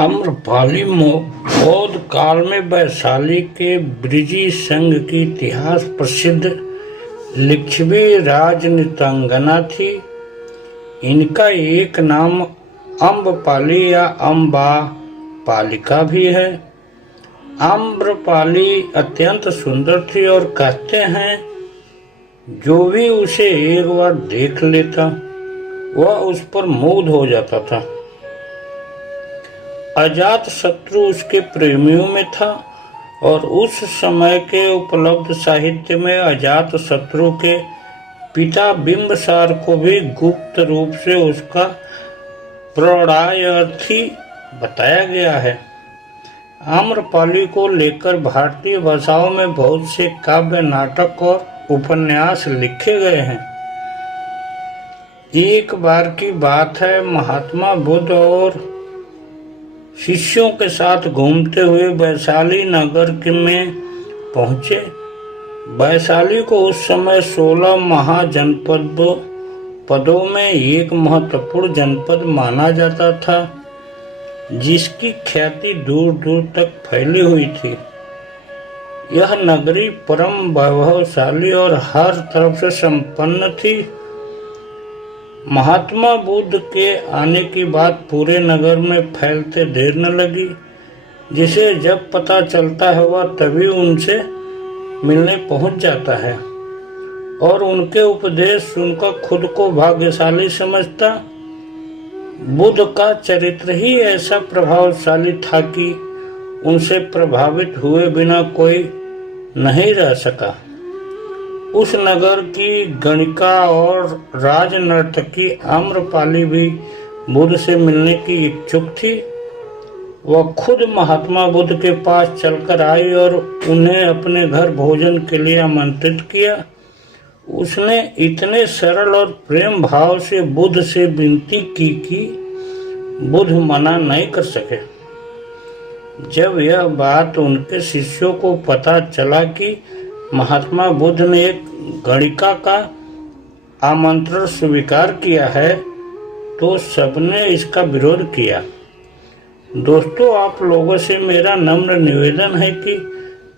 आम्रपाली बौद्ध काल में वैशाली के ब्रजी संघ की इतिहास प्रसिद्ध लिच्छवी राजनीतांगना थी। इनका एक नाम अम्बपाली या अम्बापालिका भी है। आम्रपाली अत्यंत सुंदर थी और कहते हैं जो भी उसे एक बार देख लेता वह उस पर मुग्ध हो जाता था। अजात शत्रु उसके प्रेमियों में था और उस समय के उपलब्ध साहित्य में अजात शत्रु के पिता बिंबसार को भी गुप्त रूप से उसका प्रणयार्थी बताया गया है। आम्रपाली को लेकर भारतीय भाषाओं में बहुत से काव्य, नाटक और उपन्यास लिखे गए हैं। एक बार की बात है, महात्मा बुद्ध और शिष्यों के साथ घूमते हुए वैशाली नगर में पहुंचे। वैशाली को उस समय 16 महाजनपदों में एक महत्वपूर्ण जनपद माना जाता था, जिसकी ख्याति दूर दूर तक फैली हुई थी। यह नगरी परम वैभवशाली और हर तरफ से संपन्न थी। महात्मा बुद्ध के आने की बात पूरे नगर में फैलते देर न लगी। जिसे जब पता चलता है वह तभी उनसे मिलने पहुंच जाता है और उनके उपदेश सुनकर खुद को भाग्यशाली समझता। बुद्ध का चरित्र ही ऐसा प्रभावशाली था कि उनसे प्रभावित हुए बिना कोई नहीं रह सका। उस नगर की गणिका और राजनर्तकी आम्रपाली भी बुद्ध से मिलने की इच्छुक थी। वह खुद महात्मा बुद्ध के पास चलकर आई और उन्हें अपने घर भोजन के लिए आमंत्रित किया। उसने इतने सरल और प्रेम भाव से बुद्ध से विनती की कि बुद्ध मना नहीं कर सके। जब यह बात उनके शिष्यों को पता चला कि महात्मा बुद्ध ने एक गणिका का आमंत्रण स्वीकार किया है, तो सबने इसका विरोध किया। दोस्तों, आप लोगों से मेरा नम्र निवेदन है कि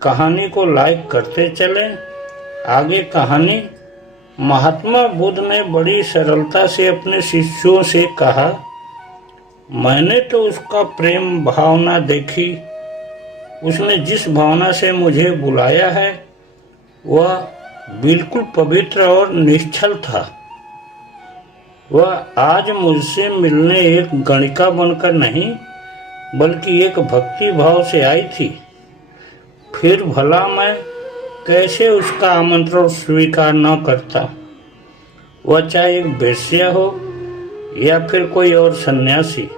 कहानी को लाइक करते चलें। आगे कहानी। महात्मा बुद्ध ने बड़ी सरलता से अपने शिष्यों से कहा, मैंने तो उसका प्रेम भावना देखी। उसने जिस भावना से मुझे बुलाया है वह बिल्कुल पवित्र और निश्चल था। वह आज मुझसे मिलने एक गणिका बनकर नहीं बल्कि एक भक्ति भाव से आई थी। फिर भला मैं कैसे उसका आमंत्रण स्वीकार न करता, वह चाहे एक वेश्या हो या फिर कोई और सन्यासी।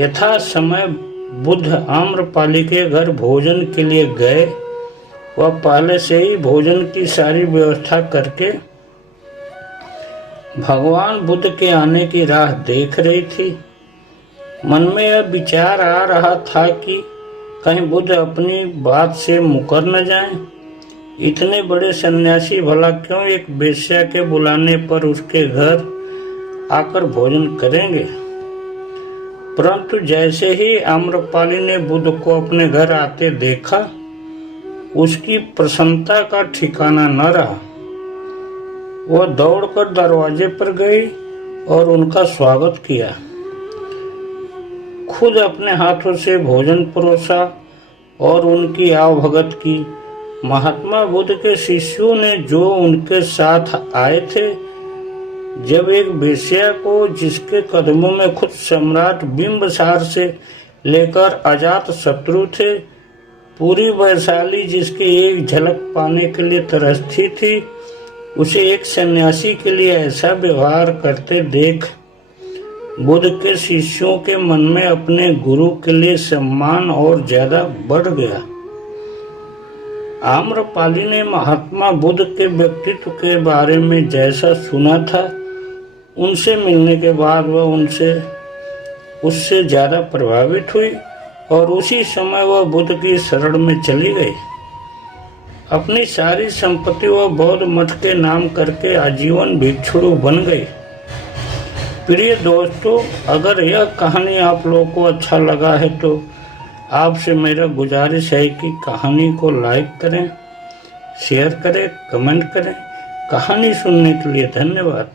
यथा समय बुद्ध आम्रपाली के घर भोजन के लिए गए। वह पहले से ही भोजन की सारी व्यवस्था करके भगवान बुद्ध के आने की राह देख रही थी। मन में यह विचार आ रहा था कि कहीं बुद्ध अपनी बात से मुकर न जाएं। इतने बड़े सन्यासी भला क्यों एक वेश्या के बुलाने पर उसके घर आकर भोजन करेंगे। परंतु जैसे ही आम्रपाली ने बुद्ध को अपने घर आते देखा, उसकी प्रसन्नता का ठिकाना न रहा। वह दौड़कर दरवाजे पर गई और उनका स्वागत किया। खुद अपने हाथों से भोजन परोसा और उनकी आवभगत की। महात्मा बुद्ध के शिष्यों ने जो उनके साथ आए थे, जब एक वेश्या को जिसके कदमों में खुद सम्राट बिंबसार से लेकर अजात शत्रु थे, पूरी वैशाली जिसकी एक झलक पाने के लिए तरसती थी, उसे एक सन्यासी के लिए ऐसा व्यवहार करते देख बुद्ध के शिष्यों के मन में अपने गुरु के लिए सम्मान और ज्यादा बढ़ गया। आम्रपाली ने महात्मा बुद्ध के व्यक्तित्व के बारे में जैसा सुना था, उनसे मिलने के बाद वह उससे ज्यादा प्रभावित हुई और उसी समय वह बुद्ध की शरण में चली गई। अपनी सारी संपत्ति वह बौद्ध मठ के नाम करके आजीवन भिक्षुक बन गई। प्रिय दोस्तों, अगर यह कहानी आप लोगों को अच्छा लगा है तो आपसे मेरा गुजारिश है कि कहानी को लाइक करें, शेयर करें, कमेंट करें। कहानी सुनने के लिए धन्यवाद।